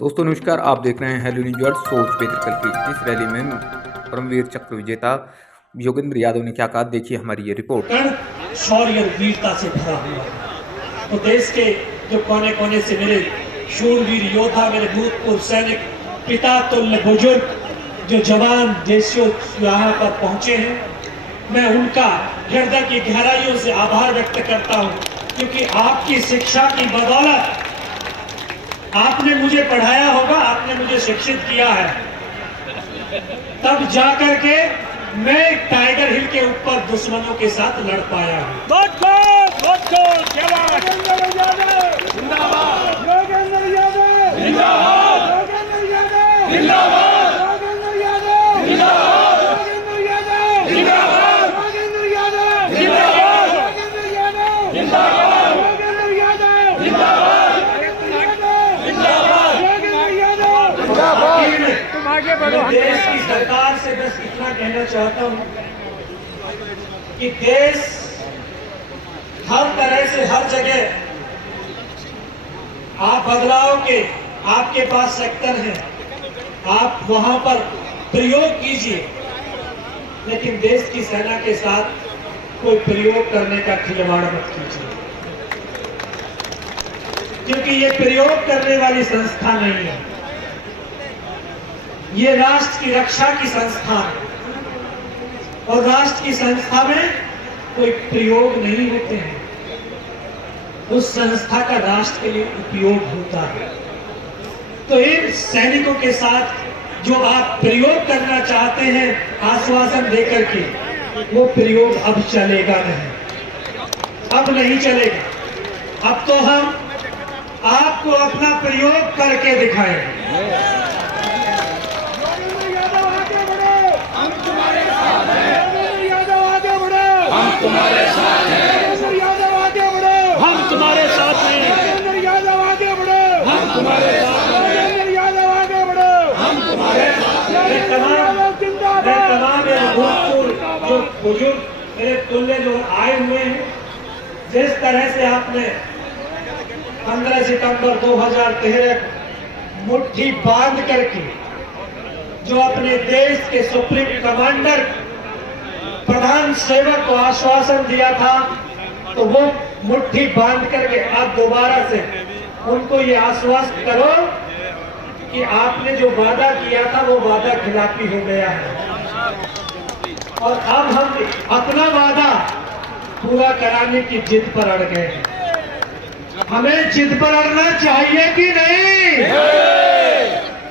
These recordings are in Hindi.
दोस्तों नमस्कार, आप देख रहे हैं हेलो न्यूज वर्ल्ड। सोच बेहतर कल की इस रैली में परमवीर चक्र विजेता योगेंद्र यादव ने क्या कहा, देखिए हमारी ये रिपोर्ट। शौर्य वीरता से भरा हुआ है। तो देश के जो कोने कोने से मेरे शूरवीर योद्धा, मेरे भूतपूर्व सैनिक, पिता तुल्य बुजुर्ग जो जवान देशियों यहाँ पर पहुंचे हैं, मैं उनका हृदय की गहराइयों से आभार व्यक्त करता हूं, क्योंकि आपकी शिक्षा की बदौलत आपने मुझे पढ़ाया होगा, आपने मुझे शिक्षित किया है, तब जाकर के मैं टाइगर हिल के ऊपर दुश्मनों के साथ लड़ पाया हूं। देश की सरकार से बस इतना कहना चाहता हूं कि देश हर तरह से हर जगह आप बदलाव के, आपके पास सेक्टर है, आप वहां पर प्रयोग कीजिए, लेकिन देश की सेना के साथ कोई प्रयोग करने का खिलवाड़ मत कीजिए, क्योंकि ये प्रयोग करने वाली संस्था नहीं है, ये राष्ट्र की रक्षा की संस्था है, और राष्ट्र की संस्था में कोई प्रयोग नहीं होते हैं, उस संस्था का राष्ट्र के लिए उपयोग होता है। तो इन सैनिकों के साथ जो आप प्रयोग करना चाहते हैं आश्वासन देकर के, वो प्रयोग अब चलेगा नहीं, अब नहीं चलेगा। अब तो हम आपको अपना प्रयोग करके दिखाएंगे। तुम्हारे साथ हैं, यादव आगे बढ़ो, हम तुम्हारे साथ हैं, यादव आगे बढ़ो, हम तुम्हारे साथ हैं, यादव आगे बढ़ो, हम तुम्हारे साथ हैं। तमाम भूतपूर्व जो बुजुर्ग मेरे तुल्य जो आए हुए हैं, जिस तरह से आपने 15 सितंबर 2013 मुट्ठी बांध करके जो अपने देश के सुप्रीम कमांडर प्रधान सेवक को आश्वासन दिया था, तो वो मुट्ठी बांध करके अब दोबारा से उनको ये आश्वस्त करो कि आपने जो वादा किया था वो वादा खिलाफी हो गया है, और अब हम अपना वादा पूरा कराने की जिद पर अड़ गए हैं। हमें जिद पर अड़ना चाहिए कि नहीं?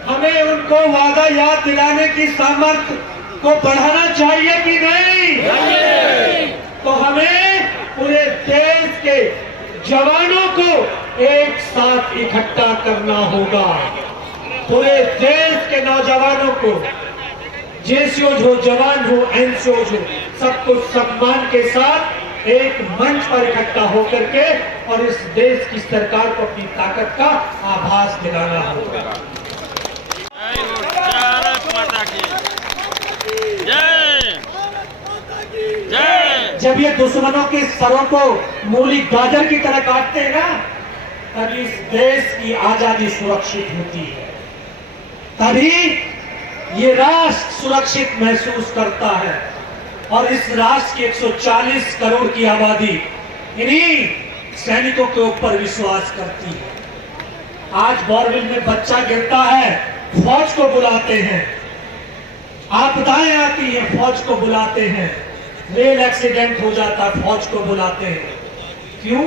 हमें उनको वादा याद दिलाने की सामर्थ्य को बढ़ाना चाहिए कि नहीं? तो हमें पूरे देश के जवानों को एक साथ इकट्ठा करना होगा। पूरे देश के नौजवानों को, जेसीओज हो, जवान हो, एनसीओज हो, सबको सम्मान के साथ एक मंच पर इकट्ठा होकर के और इस देश की सरकार को अपनी ताकत का आभास दिलाना होगा। जब ये दुश्मनों के सरों को मूली गाजर की तरह काटते हैं ना, तभी इस देश की आजादी सुरक्षित होती है, तभी ये राष्ट्र सुरक्षित महसूस करता है, और इस राष्ट्र की 140 करोड़ की आबादी इन्हीं सैनिकों के ऊपर विश्वास करती है। आज बोरविल में बच्चा गिरता है, फौज को बुलाते हैं, आपदाएं आती है, फौज को बुलाते हैं, रेल एक्सीडेंट हो जाता है, फौज को बुलाते हैं। क्यों?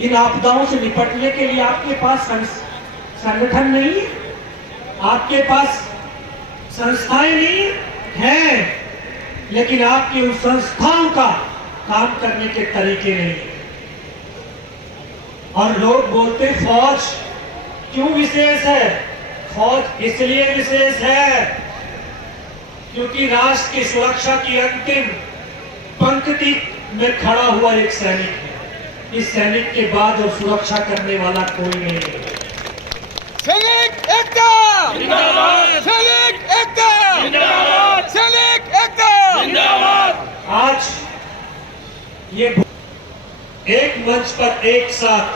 इन आपदाओं से निपटने के लिए आपके पास संगठन नहीं है, आपके पास संस्थाएं नहीं हैं, लेकिन आपकी उन संस्थाओं का काम करने के तरीके नहीं है। और लोग बोलते फौज क्यों विशेष है? फौज इसलिए विशेष है क्योंकि राष्ट्र की सुरक्षा की अंतिम पंक्ति में खड़ा हुआ एक सैनिक है। इस सैनिक के बाद और सुरक्षा करने वाला कोई नहीं है। सैनिक एकता जिंदाबाद, सैनिक एकता जिंदाबाद, सैनिक एकता जिंदाबाद। आज ये एक मंच पर एक साथ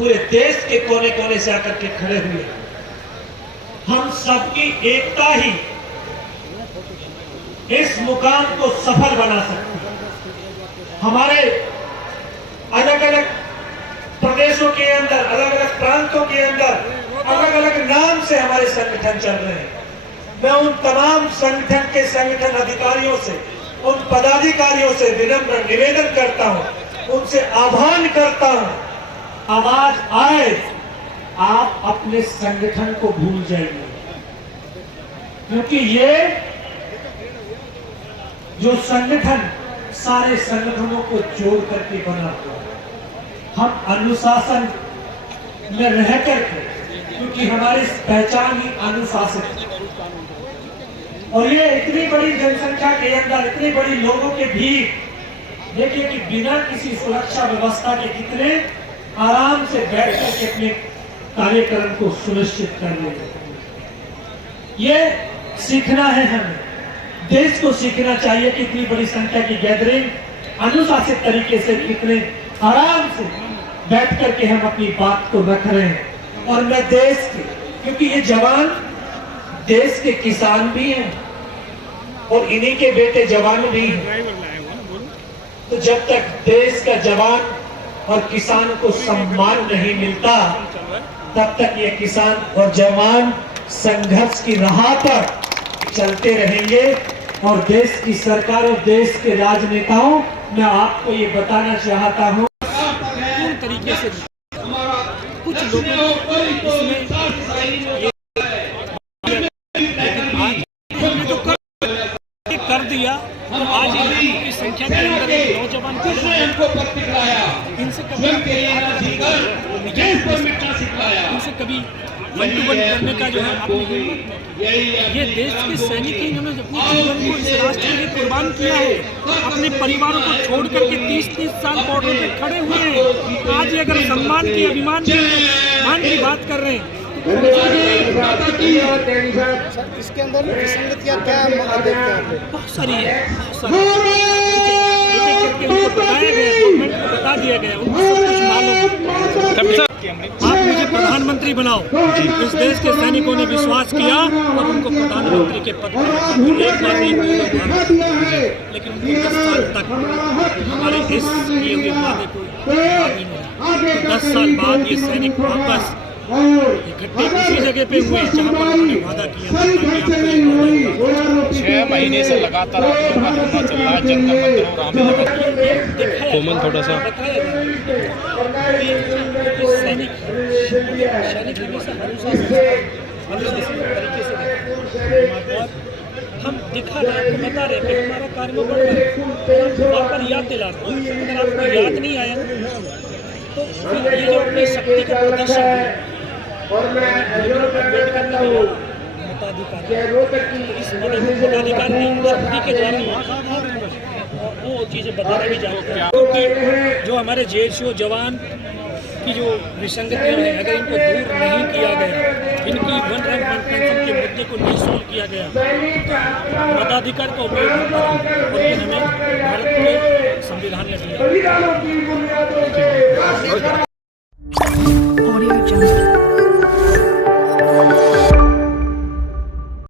पूरे देश के कोने कोने से आकर के खड़े हुए। हम सबकी एकता ही इस मुकाम को सफल बना सकती है। हमारे अलग अलग प्रदेशों के अंदर, अलग अलग प्रांतों के अंदर अलग अलग नाम से हमारे संगठन चल रहे हैं। मैं उन तमाम संगठन के संगठन अधिकारियों से, उन पदाधिकारियों से विनम्र निवेदन करता हूं, उनसे आह्वान करता हूं, आवाज आए, आप अपने संगठन को भूल जाइए, क्योंकि ये जो संगठन सारे संगठनों को जोड़ करके बना हुआ है। हम अनुशासन में रह करके, क्योंकि हमारी पहचान ही अनुशासित है, और ये इतनी बड़ी जनसंख्या के अंदर, इतनी बड़ी लोगों के भीड़, देखिए कि बिना किसी सुरक्षा व्यवस्था के कितने आराम से बैठ करके अपने कार्यक्रम को सुनिश्चित कर लेते हैं। ये सीखना है हमें, देश को सीखना चाहिए कि इतनी बड़ी संख्या की गैदरिंग अनुशासित तरीके से कितने आराम से बैठ करके हम अपनी बात को रख रहे हैं। और मैं देश के, क्योंकि ये जवान देश के किसान भी हैं और इन्हीं के बेटे जवान भी हैं, तो जब तक देश का जवान और किसान को सम्मान नहीं मिलता, तब तक ये किसान और जवान संघर्ष की राह पर चलते रहेंगे। और देश की सरकार और देश के राजनेताओं, मैं आपको ये बताना चाहता हूं, पूर्ण तरीके से कुछ लोगों ने इसमें जो कर दिया, तो आज की संख्या के अंदर एक नौजवान इनसे कभी वन टू वन करने का जो है आपने, ये देश के सैनिक ही इन्होंने अपने जीवन को इस राष्ट्र के लिए कुर्बान किया है। अपने परिवारों को छोड़ करके 30-30 साल बॉर्डर पे खड़े हुए हैं। आज ये अगर सम्मान की, अभिमान की बात कर रहे हैं, इसके अंदर विसंगतियां क्या देखते हैं? बहुत सारी है, बहुत सारी। एक-एक करके उनको बताया गया, गवर्नमेंट को बता दिया गया, उनको सब कुछ मालूम। आप मुझे प्रधानमंत्री बनाओ, इस देश के सैनिकों ने विश्वास किया और उनको प्रधानमंत्री के पद पर एक बार नहीं, लेकिन उनको 10 साल तक हमारे इस किए हुए वादे को याद नहीं हुआ। 10 साल बाद ये सैनिक वापस इकट्ठे उसी जगह पे हुए जहाँ पर उन्होंने वादा किया था। 6 महीने से लगातार धरना चल रहा है, जनता मंदिरों कोमल थोड़ा सा सैनिक हमेशा अनुशासित तरीके से, और हम दिखा रहे हैं, बता रहे हैं कि हमारा कार्य बढ़ रहा है। बार याद दिला रहे हैं, अगर आपको याद नहीं आया तो फिर ये जो अपनी शक्ति का प्रदर्शन है, और मैं मताधिकार के द्वारा वो चीज़ें बताना भी जानते हैं, क्योंकि जो हमारे जेएसयू जवान की जो विसंगतियाँ हैं, अगर इनको दूर नहीं किया गया, इनकी वन रैंक वन पेंशन के मुद्दे को नहीं सोल्व किया गया, मताधिकार का उपयोग होता है, और ये हमें भारत के संविधान ने दिया।